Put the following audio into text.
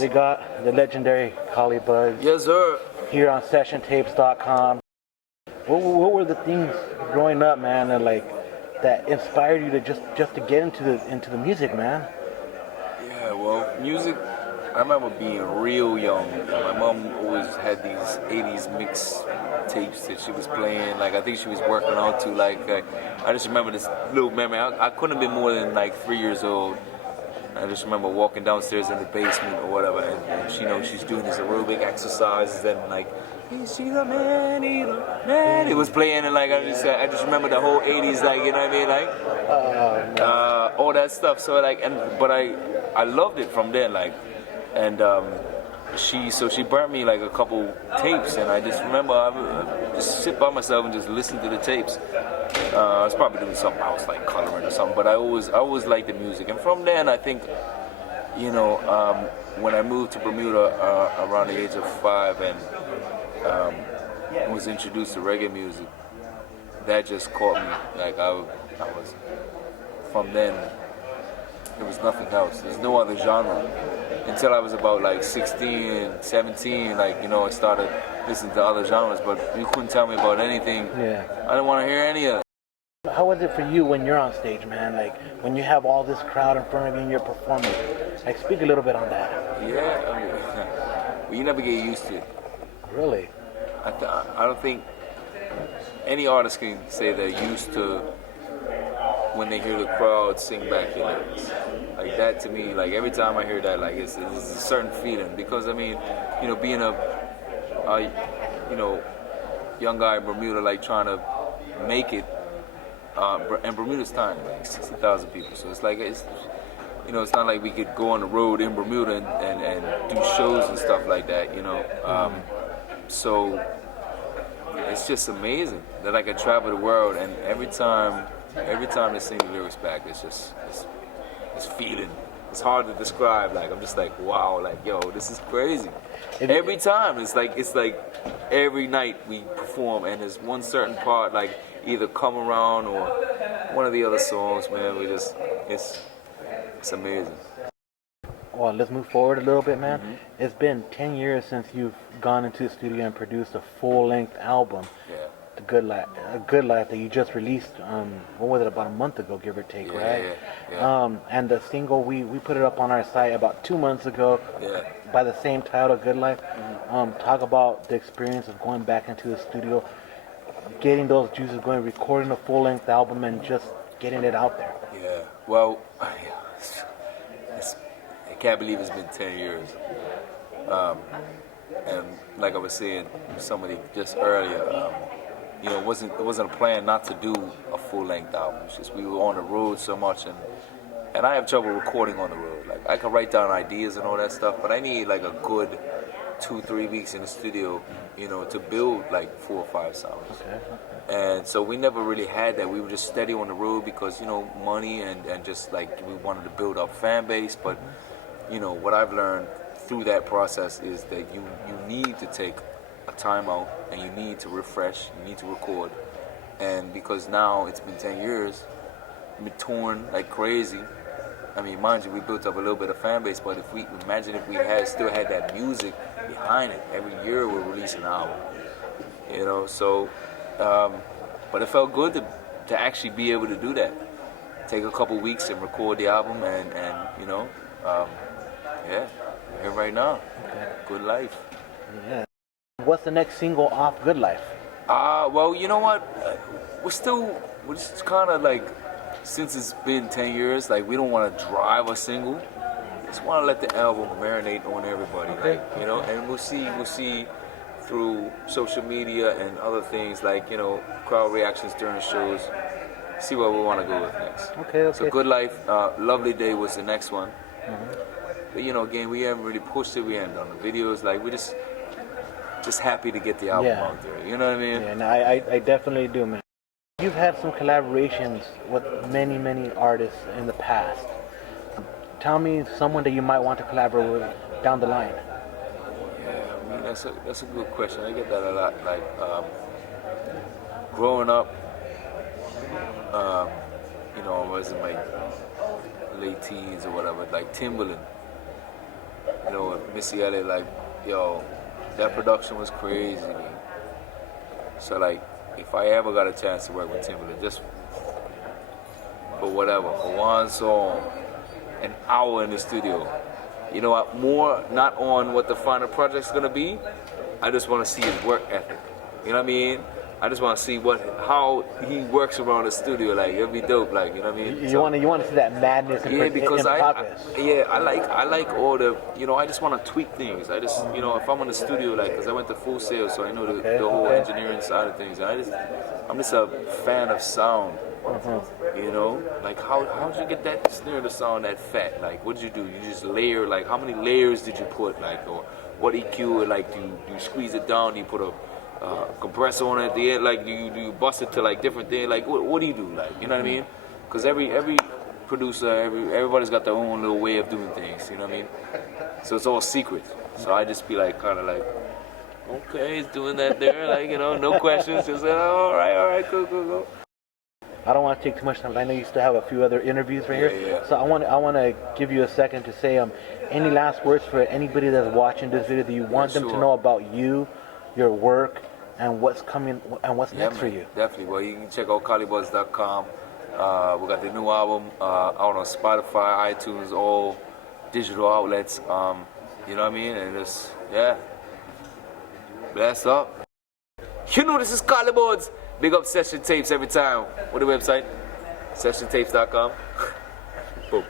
We got the legendary Collie Buddz Yes, sir. here on SessionTapes.com. What were the things growing up, man, that inspired you to just to get into the music, man? Yeah, well, music, I remember being real young. My mom always had these 80s mix tapes that she was playing. Like, I think she was working out to, I just remember this little memory. I couldn't have been more than like 3 years old. I just remember walking downstairs in the basement or whatever, and she knows she's doing this aerobic exercises, and like, is she the man, man? It was playing, and like I just remember the whole 80s, like, you know what I mean, like, all that stuff. So like, but I loved it from then, like, and she burnt me like a couple tapes, and I just remember I would just sit by myself and just listen to the tapes. I was probably doing something else like coloring or something, but I always liked the music. And from then, I think, when I moved to Bermuda around the age of 5 and was introduced to reggae music, that just caught me. Like I was, from then, there was nothing else. There's no other genre. Until I was about like 16, 17, I started listening to other genres, but you couldn't tell me about anything. Yeah. I didn't want to hear any of it. How was it for you when you're on stage, man? Like, when you have all this crowd in front of you and you're performing? Like, speak a little bit on that. Yeah, I mean, well, you never get used to it. Really? I don't think any artist can say they're used to when they hear the crowd sing back your lyrics. Like that to me, like every time I hear that, like it's a certain feeling. Because I mean, being a young guy in Bermuda, like trying to make it, and Bermuda's tiny, like 60,000 people. So it's like it's not like we could go on the road in Bermuda and do shows and stuff like that. So it's just amazing that I can travel the world, and every time they sing the lyrics back, it's feeling. It's hard to describe. Like I'm just like, wow, like yo, this is crazy. Every time it's like every night we perform, and there's one certain part, like either Come Around or one of the other songs, man. It's amazing. Well, let's move forward a little bit, man. Mm-hmm. It's been 10 years since you've gone into the studio and produced a full-length album. Yeah. The Good Life that you just released. What was it, about a month ago, give or take, right? Yeah. And the single, we put it up on our site about 2 months ago. Yeah. By the same title, Good Life. Mm-hmm. Talk about the experience of going back into the studio, getting those juices going, recording a full-length album, and just getting it out there. Yeah. Well, I can't believe it's been 10 years. And like I was saying to somebody just earlier, it wasn't a plan not to do a full-length album. It's just we were on the road so much, and I have trouble recording on the road. Like I can write down ideas and all that stuff, but I need like a good 2-3 weeks in the studio, to build like 4 or 5 songs. Okay. And so we never really had that. We were just steady on the road because money and just like we wanted to build up fan base. But what I've learned through that process is that you need to take a time out, and you need to refresh, you need to record. And because now it's been 10 years, I've been touring like crazy. I mean, mind you, we built up a little bit of fan base, but if we still had that music behind it, every year we're releasing an album. So but it felt good to actually be able to do that. Take a couple weeks and record the album, and yeah, here right now. Okay. Good Life. Yeah. What's the next single off Good Life? Well, you know what? We're just kind of like, since it's been 10 years, like we don't want to drive a single. Just want to let the album marinate on everybody, okay. And we'll see through social media and other things like, crowd reactions during the shows, see what we want to go with next. Okay. So Good Life, Lovely Day was the next one. Mm-hmm. But again, we haven't really pushed it. We haven't done the videos. Like we're just happy to get the album out there. You know what I mean? Yeah, no, I definitely do, man. You've had some collaborations with many, many artists in the past. Tell me someone that you might want to collaborate with down the line. Yeah, I mean, that's a good question. I get that a lot. Like growing up, I was in my late teens or whatever. Like Timbaland, you know, Missy Elliott, like, yo, that production was crazy. So like, if I ever got a chance to work with Timberland, just for whatever, for one song, an hour in the studio, you know what, more not on what the final project's gonna be, I just wanna see his work ethic. You know what I mean? I just want to see how he works around the studio. Like, it'll be dope. Like, you know what I mean? You want to see that madness in progress. I like all the, you know, I just want to tweak things. I just, you know, if I'm in the studio, like, because I went to Full Sail, so I know the whole engineering side of things. And I'm just a fan of sound. You know, like how'd you get that snare to sound that fat? Like, what did you do? You just layer, like, how many layers did you put? Like, or what EQ? Like, do you squeeze it down? Do you put a compressor on it at the end? Like, do you bust it to like different things? Like, what do you do? Like, you know what I mean? Because every producer, everybody's got their own little way of doing things. You know what I mean? So it's all secret. So I just be like, kind of like, okay, he's doing that there. Like, you know, no questions. Just all right, cool. I don't want to take too much time. I know you still have a few other interviews right here. Yeah. So I want to give you a second to say any last words for anybody that's watching this video that you want them to know about you, your work, and what's coming and what's next for you. Definitely. Well, you can check out colliebudz.com. We got the new album out on Spotify, iTunes, all digital outlets. You know what I mean? And just, yeah, blast up. You know, this is Collie Buddz. Big up Session Tapes every time. What the website? SessionTapes.com. Boom.